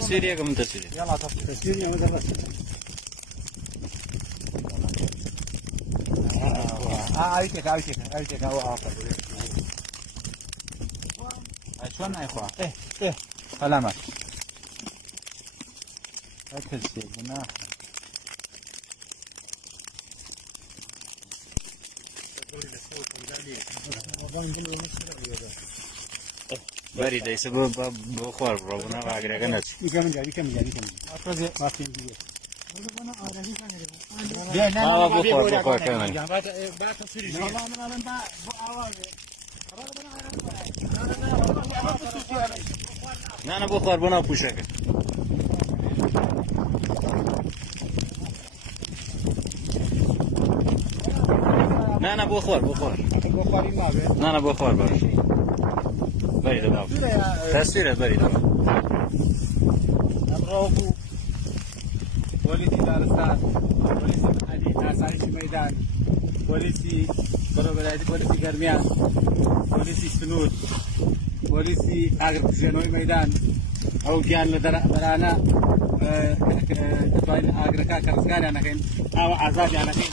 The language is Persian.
تصوير يا كم تصوير يلا تصوير يا مدرس عايشك هو شلون يا اخوان ايه سلامات اكل شيء هنا بري ده سبب بخور ربنا واقرا كنت كم جاري ما في دي ما بخور كمان انا بخور بنا بوشك انا بخور انا بخور باش بري ده تصوير بري ده الروبو بوليسي دارستان بوليسي محلي آسایش ميدان بوليسي برابرادي بوليسي گرمیان بوليسي سنود بوليسي آگرکشنوی ميدان او گیان لدرانا دتوين آگرکا کرسگاری آنکین او عذابی آنکین